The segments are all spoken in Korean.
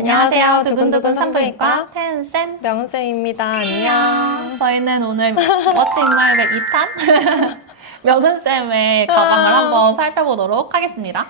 안녕하세요. 두근두근 산부인과 태은쌤. 명은쌤입니다. 안녕. 저희는 오늘 워치 인마이백 2탄 명은쌤의 가방을 아. 한번 살펴보도록 하겠습니다.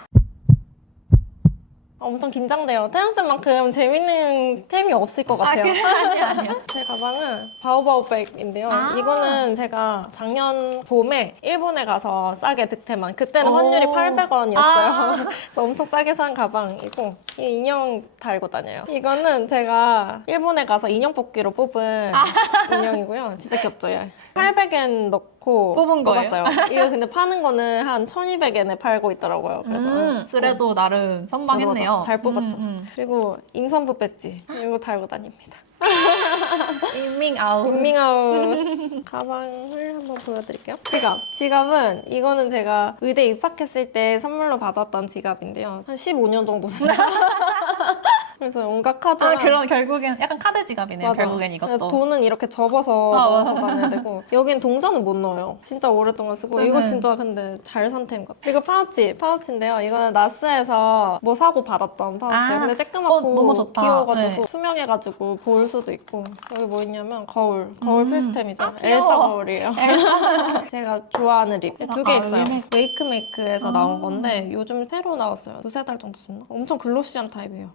엄청 긴장돼요. 태연쌤만큼 재밌는 템이 없을 것 같아요. 아니요, 아니요. 제 가방은 바오바오백인데요. 아. 이거는 제가 작년 봄에 일본에 가서 싸게 득템한 그때는 오. 환율이 800원이었어요. 아. 그래서 엄청 싸게 산 가방이고 이 인형 달고 다녀요. 이거는 제가 일본에 가서 인형 뽑기로 뽑은 아. 인형이고요. 진짜 귀엽죠? 얘. 800엔 넣고 뽑은 거예요? 뽑았어요. 이거 근데 파는 거는 한 1200엔에 팔고 있더라고요. 그래서 음, 그래도 나름 선방했네요. 맞아, 맞아. 잘 뽑았죠. 음, 그리고 임산부 배지 이거 달고 다닙니다. 음. 인밍 아웃. 밍밍아웃 가방을 한번 보여드릴게요. 지갑. 지갑은 이거는 제가 의대 입학했을 때 선물로 받았던 지갑인데요. 한 15년 정도 됐나? 그래서 온갖 카드랑 아, 그런 결국엔 약간 카드 지갑이네요. 맞아. 결국엔 이것도. 돈은 이렇게 접어서 아, 넣어서. 다녀야 되고 여긴 동전은 못 넣어요. 진짜 오랫동안 쓰고 이거 저는- 진짜 근데 잘 산템 같아. 그리고 파우치, 파우치인데요. 이거는 나스에서 뭐 사고 받았던 파우치예요. 아, 근데 쬐끄맣고 어, 너무 좋다. 귀여워가지고 네. 투명해가지고 볼 수도 있고 여기 뭐 있냐면 거울, 거울 음. 필수템이죠. 아. 엘사 거울이에요. 제가 좋아하는 립 두개 아, 있어요. 리메이크. 메이크 메이크에서 아. 나온 건데 요즘 새로 나왔어요. 두세 달 정도 썼나? 엄청 글로시한 타입이에요.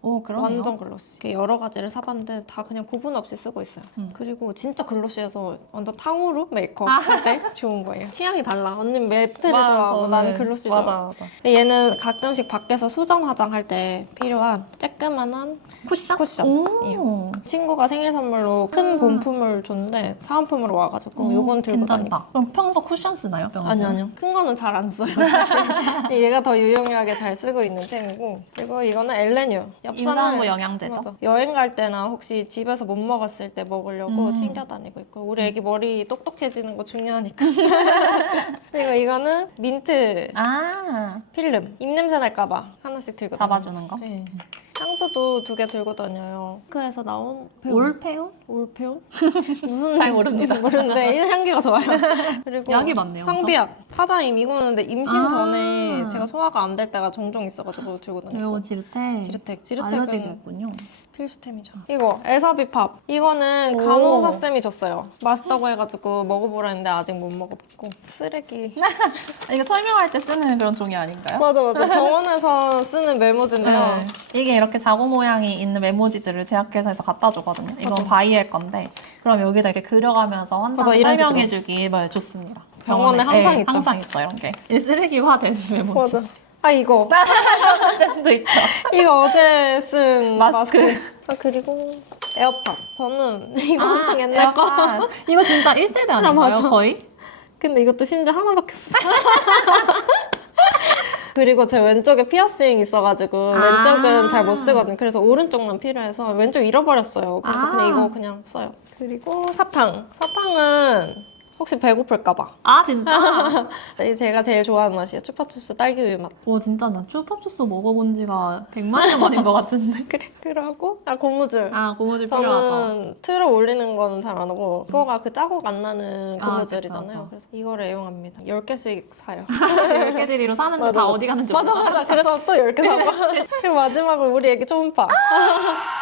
오, 그러네요. 완전 글로시. 이렇게 여러 가지를 사봤는데 다 그냥 구분 없이 쓰고 있어요. 음. 그리고 진짜 글로시해서 완전 탕후루 메이크업 아. 할때 좋은 거예요. 취향이 달라. 언니는 매트를 맞아, 좋아하고 저는- 나는 글로시 맞아, 좋아. 맞아. 얘는 가끔씩 밖에서 수정 화장할 때 필요한 쬐끄만한 쿠션? 쿠션이에요. 오. 친구가 생일 선물로 큰 음. 본품을 줬는데 사은품으로 와가지고 음, 요건 들고 다니고. 괜찮다. 그럼 평소 쿠션 쓰나요? 병원 아니요, 아니요. 큰 거는 잘 안 써요, 사실. 얘가 더 유용하게 잘 쓰고 있는 템이고. 그리고 이거는 엘레뉴. 임산부 영양제죠. 맞아. 여행 갈 때나 혹시 집에서 못 먹었을 때 먹으려고 음. 챙겨 다니고 있고. 우리 애기 머리 똑똑해지는 거 중요하니까. 그리고 이거는 민트 아, 필름. 입냄새 날까봐 하나씩 들고. 잡아주는 거. 네. 향수도 두 개 들고 다녀요. 그에서 나온 올페온? 올페온? 무슨 잘 모릅니다. 모르는데 이 향기가 좋아요. 그리고 약이 많네요, 상비약, 파자임 이거는 근데 임신 아. 전에 제가 소화가 안 될 때가 종종 있어가지고 들고 다녔어요. 이거 지르테. 지르텍, 알러지가 지르텍은 있군요. 필수템이죠. 이거 에사비팝. 이거는 오. 간호사 쌤이 줬어요. 맛있다고 해가지고 먹어보라 했는데 아직 못 먹어봤고 쓰레기. 아, 이거 설명할 때 쓰는 그런 종이 아닌가요? 맞아 맞아. 병원에서 쓰는 메모지인데요. 네. 이게 이렇게 자고 모양이 있는 메모지들을 제약회사에서 갖다 주거든요. 이건 맞아. 바이엘 건데 그럼 여기다 이렇게 그려가면서 환자 설명해주기 뭐 좋습니다. 병원에 항상 있죠. 항상 있죠 이런 게. 이 쓰레기화된 메모지. 맞아. 아 이거 쌤도 있죠. 이거 어제 쓴 마스크. 아 그리고 에어팟. 저는 이거 엄청 옛날 아, 거. 약간 이거 진짜 1세대 아닌가요? 맞아. 거의? 근데 이것도 심지어 하나밖에 없어. 그리고 제 왼쪽에 피어싱 있어가지고 아. 왼쪽은 잘 못 쓰거든요. 그래서 오른쪽만 필요해서 왼쪽 잃어버렸어요. 그래서 아. 그냥 이거 그냥 써요. 그리고 사탕. 사탕은 혹시 배고플까봐. 아 진짜? 이 제가 제일 좋아하는 맛이에요. 추파추스 딸기우유 맛. 와 진짜 나 추파추스 먹어본 지가 100만 년 만인 것 같은데. 그래. 그러고 아 고무줄. 아 고무줄 필요하죠. 저는 틀어 올리는 거는 잘 안 하고 그거가 그 자국 안 나는 아, 고무줄이잖아요. 그쵸. 그래서 이거를 애용합니다. 10개씩 사요. 10개들이로 사는데 맞아, 다 맞아. 어디 가는지 맞아 몰라. 맞아. 그래서 또 10개 사고. 그리고 마지막으로 우리 애기 초음파.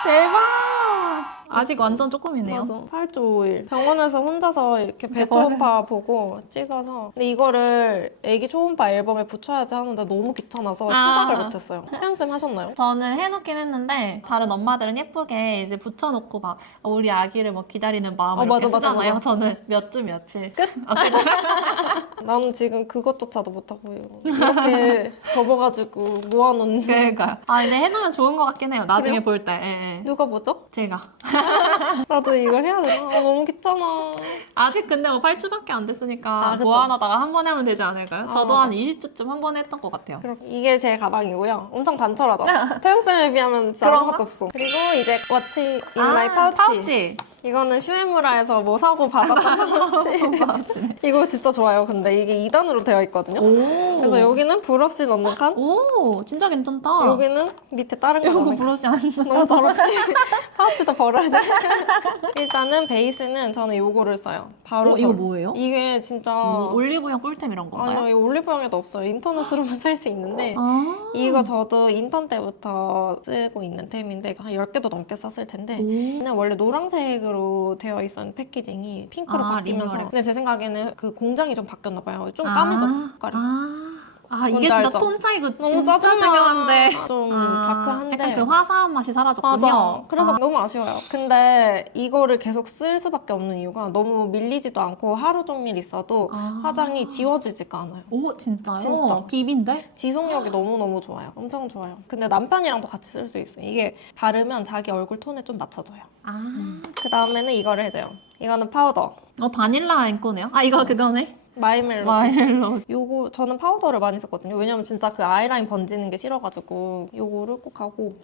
대박! 아직 완전 조금이네요. 맞아. 8주 5일. 병원에서 혼자서 이렇게 배 초음파 보고 찍어서. 근데 이거를 애기 초음파 앨범에 붙여야지 하는데 너무 귀찮아서 아. 시작을 못했어요. 태연쌤 하셨나요? 저는 해놓긴 했는데 다른 엄마들은 예쁘게 이제 붙여놓고 막 우리 아기를 뭐 기다리는 마음을 어, 이렇게 맞아, 맞아, 쓰잖아요. 맞아. 저는 몇 주 며칠 끝? 아, 나는 지금 그것조차도 못하고 이렇게 접어가지고 모아놓는. 그러니까 아 근데 해놓으면 좋은 것 같긴 해요. 나중에? 볼 때. 예, 예. 누가 보죠? 제가 나도 이걸 해야 되나? 아, 너무 귀찮아. 아직 근데 뭐 8주밖에 안 됐으니까 아, 그쵸. 보완하다가 한 번에 하면 되지 않을까요? 아, 저도 맞아. 한 20주쯤 한 번에 했던 것 같아요. 그럼 이게 제 가방이고요. 엄청 단촐하죠? 태연쌤에 비하면 진짜 그런가? 아무것도 없어. 그리고 이제 워치 인 아, 마이 파우치. 파우치. 이거는 슈에무라에서 뭐 사고 받았던 파우치. 이거 진짜 좋아요. 근데 이게 2단으로 되어 있거든요. 오. 그래서 여기는 브러쉬 넣는 칸, 오, 진짜 괜찮다. 여기는 밑에 다른 거 이거 넣는 칸. 브러쉬 안 너무 더럽지? 파우치도 버려야 돼. 일단은 베이스는 저는 요거를 써요. 바로 어, 이거 솔. 뭐예요? 이게 진짜 뭐 올리브영 꿀템 이런 건가요? 아니요, 이거 올리브영에도 없어요. 인터넷으로만 살 수 있는데 아. 이거 저도 인턴 때부터 쓰고 있는 템인데 한 10개도 넘게 썼을 텐데 오. 그냥 원래 노란색 으로 되어 있었는 패키징이 핑크로 아, 바뀌면서 링거로. 근데 제 생각에는 그 공장이 좀 바뀌었나 봐요. 좀 아. 까매졌어, 색깔이. 아. 아, 이게 진짜 알죠? 톤 차이가 너무 진짜 짜증나. 중요한데. 좀 아, 다크한데 약간 그 화사한 맛이 사라졌군요. 맞아. 그래서 아. 너무 아쉬워요. 근데 이거를 계속 쓸 수밖에 없는 이유가 너무 밀리지도 않고 하루 종일 있어도 아. 화장이 지워지지가 않아요. 오, 진짜요? 진짜. 비빈데? 지속력이 너무너무 좋아요. 엄청 좋아요. 근데 남편이랑도 같이 쓸 수 있어요. 이게 바르면 자기 얼굴 톤에 좀 맞춰져요. 아. 그 다음에는 이거를 해줘요. 이거는 파우더. 어, 바닐라 앵코네요? 아, 이거 그거네? 마이멜로. 마일로. 요거 저는 파우더를 많이 썼거든요. 왜냐면 진짜 그 아이라인 번지는 게 싫어가지고 요거를 꼭 하고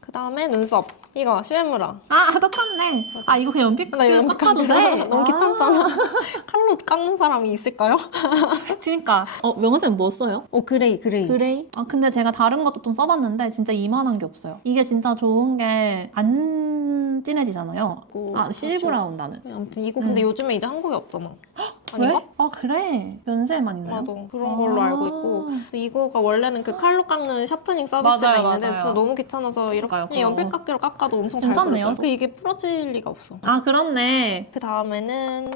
그 다음에 눈썹. 이거 슈에무라. 아, 똑같네. 아, 이거 그냥 연필 나 이런 깎아도 돼? 너무 귀찮잖아. 칼로 깎는 사람이 있을까요? 아, 그니까. 어, 명호쌤 뭐 써요? 오 그레이 그레이. 그레이? 아, 근데 제가 다른 것도 좀 써봤는데 진짜 이만한 게 없어요. 이게 진짜 좋은 게 안 진해지잖아요. 아, 실브라운 나는. 아무튼 이거 근데 음. 요즘에 이제 한국에 없잖아. 아닌가? 왜? 아, 그래. 면세만 있나요? 맞아 그런 걸로 알고 있고 근데 이거가 원래는 그 칼로 깎는 샤프닝 서비스가 맞아요, 있는데 맞아요. 진짜 너무 귀찮아서 이렇게 그러니까요, 그냥 연필 그거. 깎기로 깎아도 엄청 잘 괜찮네요. 그려져요. 그 이게 부러질 리가 없어. 아, 그렇네. 그 다음에는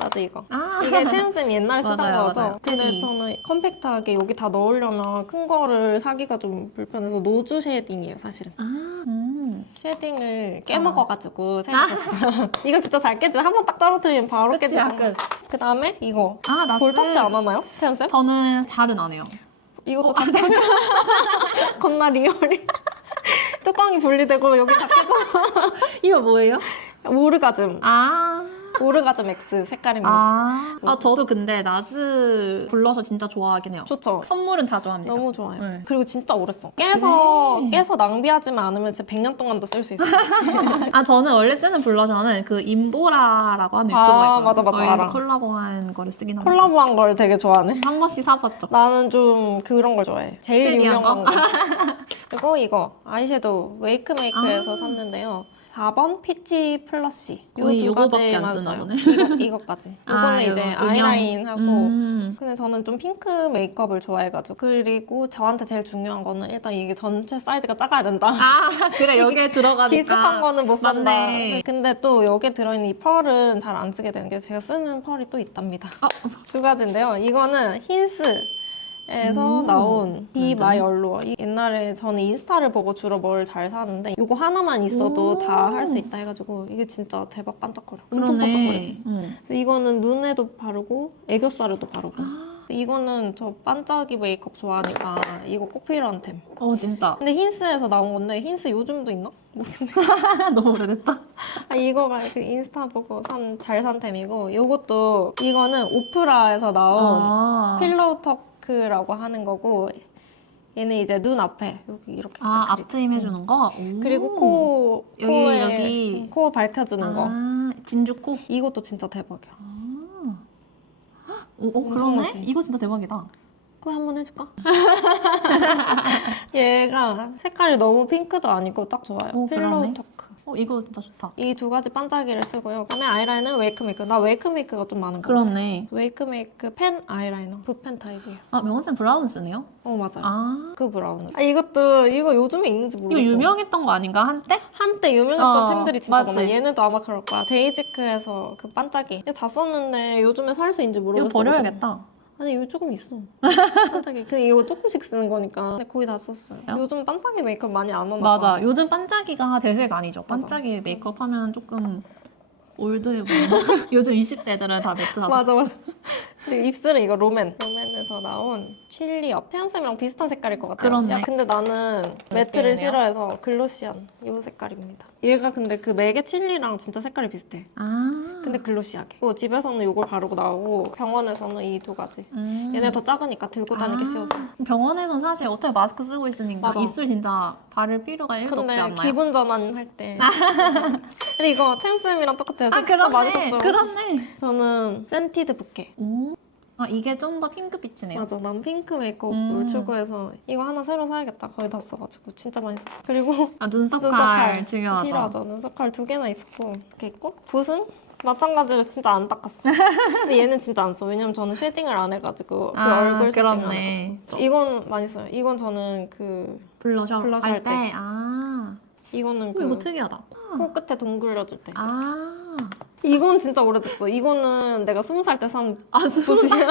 나도 이거. 아, 이게 태연쌤이 옛날에 쓰던 맞아요, 거죠? 맞아요. 근데 테디. 저는 컴팩트하게 여기 다 넣으려면 큰 거를 사기가 좀 불편해서 노즈 쉐딩이에요, 사실은. 아, 음. 쉐딩을 깨먹어가지고 생각했어요. 이거 진짜 잘 깨지죠? 한번 딱 떨어뜨리면 바로 그치, 깨지죠? 약간. 그 다음에 이거. 아, 나볼 쓰- 터치 안 하나요? 태연쌤? 저는 잘은 안 해요. 이것도 다 겁나 리얼이. 뚜껑이 분리되고 여기 다 깨져. 이거 뭐예요? 오르가즘. 아. 오르가즘 X 색깔입니다. 아. 아, 저도 근데 나즈 블러셔 진짜 좋아하긴 해요. 좋죠? 선물은 자주 합니다. 너무 좋아요. 네. 그리고 진짜 오래 써. 깨서, 그래. 깨서 낭비하지만 않으면 진짜 100년 동안도 쓸 수 있어요. 아 저는 원래 쓰는 블러셔는 그 임보라라고 하는 아, 유튜버가 있거든요. 맞아, 맞아, 거기서 알아. 콜라보한 거를 쓰긴 합니다. 콜라보한 걸 되게 좋아하네. 한 번씩 사봤죠. 나는 좀 그런 걸 좋아해. 제일 스테디한 유명한 거? 거. 그리고 이거 아이섀도우 웨이크메이크에서 아. 샀는데요. 4번 피치 플러시. 거의 요두 요거밖에 안 가지만 쓰나 써요. 보네. 이거, 이거까지. 이거는 아, 이제 음영. 아이라인하고 음. 근데 저는 좀 핑크 메이크업을 좋아해가지고 그리고 저한테 제일 중요한 거는 일단 이게 전체 사이즈가 작아야 된다. 아 그래 여기에 들어가니까. 길쭉한 거는 못 산다. 맞네. 근데 또 여기에 들어있는 이 펄은 잘 안 쓰게 되는 게 제가 쓰는 펄이 또 있답니다. 어. 두 가지인데요. 이거는 힌스 에서 음. 나온 비? 마이 얼로. 이 옛날에 저는 인스타를 보고 주로 뭘 잘 사는데 이거 하나만 있어도 오. 다할 수 있다 해가지고 이게 진짜 대박 반짝거려. 엄청 반짝거리지. 응. 그래서 이거는 눈에도 바르고 애교살에도 바르고. 아. 이거는 저 반짝이 메이크업 좋아하니까 이거 꼭 필요한 템. 어 진짜 근데 힌스에서 나온 건데 힌스 요즘도 있나? 너무 오래됐다. 아 이거가 그 인스타 보고 산 잘 산 템이고 이것도 이거는 오프라에서 나온 아, 필로우 터크라고 하는 거고 얘는 이제 눈 앞에 여기 이렇게 아 딱 그리죠. 앞트임 해주는 거. 오. 그리고 코 여기, 코에 여기. 코 밝혀주는 거 아, 진주 코. 이것도 진짜 대박이야. 아. 오, 어, 그러네. 엄청나지? 이거 진짜 대박이다. 코에 한번 해줄까? 얘가 색깔이 너무 핑크도 아니고 딱 좋아요. 오, 필로우 그러네. 터크. 어 이거 진짜 좋다. 이 두 가지 반짝이를 쓰고요. 그다음에 아이라인은 웨이크메이크. 나 웨이크메이크가 좀 많은 거 같아. 그렇네. 웨이크메이크 펜 아이라이너. 붓펜 타입이에요. 아 명원쌤 브라운 쓰네요. 어 맞아요. 아 그 브라운. 아 이것도 이거 요즘에 있는지 이거 모르겠어. 유명했던 거 아닌가 한때? 한때 유명했던 어, 템들이 진짜 맞지? 많아. 얘네도 아마 그럴 거야. 데이지크에서 그 반짝이. 이거 다 썼는데 요즘에 살 수 있는지 이거 모르겠어. 버려야겠다. 아니 이거 조금 있어. 반짝이. 근데 이거 조금씩 쓰는 거니까. 근데 거의 다 썼어요. 요즘 반짝이 메이크업 많이 안 하나 봐. 맞아. 요즘 반짝이가 대세가 아니죠. 맞아. 반짝이 메이크업 하면 조금 올드해 보여. 요즘 20대들은 다 매트 하고. 맞아 맞아. 그리고 입술은 이거 롬앤. 롬앤에서 나온 칠리업. 태연쌤이랑 비슷한 색깔일 것 같아요. 그렇네. 야, 근데 나는 매트를. 싫어해서 글로시한 이 색깔입니다. 얘가 근데 그 맥의 칠리랑 진짜 색깔이 비슷해. 아. 근데 글로시하게. 또 집에서는 이걸 바르고 나오고 병원에서는 이 두 가지. 음. 얘네 더 작으니까 들고 다니기 아, 쉬워서. 병원에서는 사실 어차피 마스크 쓰고 있으니까 맞아. 입술 진짜 바를 필요가 1도 없지 근데 않나요? 기분 전환 할 때. 그리고 이거 템쌤이랑 똑같아요. 저아 진짜 많이 그렇네. 썼어요. 그렇네. 저는 센티드 부케. 오. 아 이게 좀 더 핑크빛이네요. 맞아, 난 핑크 메이크업을 음. 추구해서 이거 하나 새로 사야겠다. 거의 다 써가지고 진짜 많이 썼어. 그리고 아 눈썹 눈썹 칼 칼 중요하죠. 필요하죠. 눈썹 칼 두 개나 있었고 이렇게 있고 붓은 마찬가지로 진짜 안 닦았어. 근데 얘는 진짜 안 써. 왜냐면 저는 쉐딩을 안 해가지고 그 아, 얼굴 쉐딩을 안 그렇네. 해가지고. 이건 많이 써요. 이건 저는 그 블러셔, 블러셔 할 할 때. 때. 아. 이거는 어, 그 이거 특이하다. 코 끝에 동 굴려줄 때. 아. 이건 진짜 오래됐어. 이거는 내가 스무 살 때산 아 붓이야.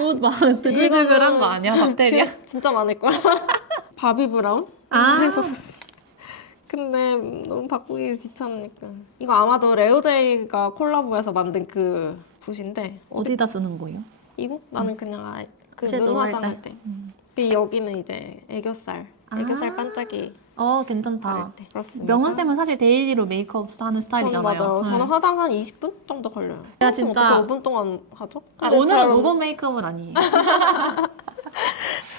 옷막 드글드글한 거 아니야? 박테리아? 그- 진짜 많을 거야. 바비 브라운? 아. 그래서 샀어. 근데 너무 바꾸기 귀찮으니까. 이거 아마도 레오제이가 콜라보해서 만든 그 붓인데 어디다 쓰는 거예요? 이거 나는 그냥 아예 그 섀도우 눈할 화장할 때? 때. 음. 그리고 여기는 이제 애교살. 애교살 아. 반짝이 어 괜찮다. 바를 때. 그렇습니다. 명은 쌤은 사실 데일리로 메이크업 하는 저는 스타일이잖아요. 맞아요. 저는 네. 화장 한 20분 정도 걸려요. 지금 진짜- 어떻게 5분 동안 하죠? 아, 근데 오늘은 저는 5분 메이크업은 아니에요.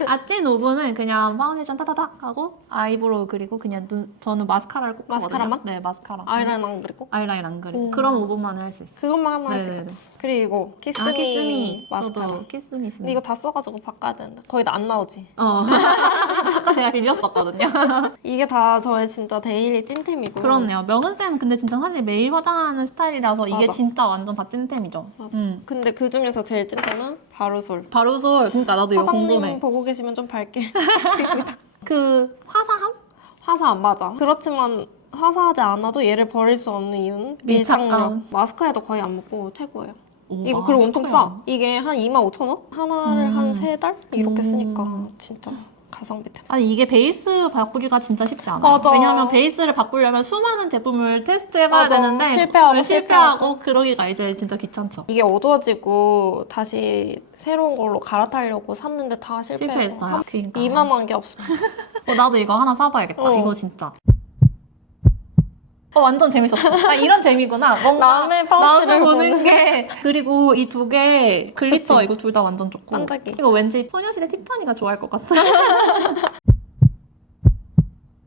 아찐 5분은 그냥 파운데이션 타다닥 하고 아이브로우 그리고 그냥 눈 저는 마스카라를 꼭 마스카라만? 네 마스카라. 아이라인 안 그리고 아이라인 안 그리고 음. 그럼 5분만에 할 수 있어요. 그것만 하면 하시고 네네네. 그리고 키스미, 아 키스미 마스카라. 저도 키스미 쓰 근데 이거 다 써가지고 바꿔야 되는데 거의 다 안 나오지. 어 아까 제가 빌렸었거든요. 이게 다 저의 진짜 데일리 찐템이고요. 그렇네요. 명은 쌤 근데 진짜 사실 매일 화장하는 스타일이라서 이게 맞아. 진짜 완전 다 찐템이죠. 맞아. 음. 근데 그 중에서 제일 찐템은 바로솔. 바로솔 그러니까 나도 이거 사장님 궁금해. 보고 계시면 좀 밝게. 그 화사함? 화사 안 맞아. 그렇지만 화사하지 않아도 얘를 버릴 수 없는 이유는 밀착감. 밀착력. 마스카에도 거의 안 먹고 최고예요. 오, 이거 아, 그리고 엄청. 싸. 이게 한 25,000원? 하나를 음. 한 세 달? 이렇게 음. 쓰니까 진짜 가성비 템. 아니 이게 베이스 바꾸기가 진짜 쉽지 않아요. 맞아. 왜냐하면 베이스를 바꾸려면 수많은 제품을 테스트해봐야 맞아. 되는데 실패하고 그걸 실패하고 그러기가 이제 진짜 귀찮죠. 이게 어두워지고 다시 새로운 걸로 갈아타려고 샀는데 다 실패해서 실패했어요. 한 그러니까. 2만 원게 없어. 어, 나도 이거 하나 사봐야겠다. 어. 이거 진짜. 어, 완전 재밌었어. 아, 이런 재미구나. 뭔가 남의 파우치를 남을 보는 보는 게. 그리고 이 두 개 글리터 그치? 이거 둘 다 완전 좋고. 반짝이. 이거 왠지 소녀시대 티파니가 좋아할 것 같아.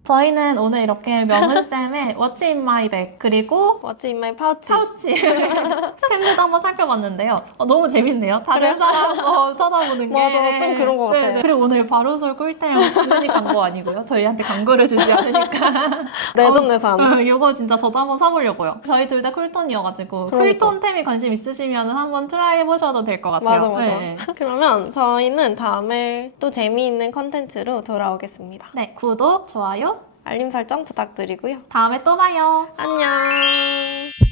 저희는 오늘 이렇게 명은쌤의 What's in my bag 그리고 What's in my pouch? 파우치 템들도 한번 살펴봤는데요. 어, 너무 재밌네요. 다른? 사람 거 쳐다보는 게. 맞아, 좀 그런 것 같아요. 그리고 오늘 바로솔 꿀템 당연히 광고 아니고요. 저희한테 광고를 주지 않으니까. 내돈 내산. 어, 이거 진짜 저도 한번 사보려고요. 저희 둘 다 쿨톤이어가지고 그러니까. 쿨톤템이 관심 있으시면 한번 트라이 해보셔도 될 것 같아요. 맞아, 맞아. 네. 그러면 저희는 다음에 또 재미있는 컨텐츠로 돌아오겠습니다. 네, 구독, 좋아요. 알림 설정 부탁드리고요. 다음에 또 봐요. 안녕.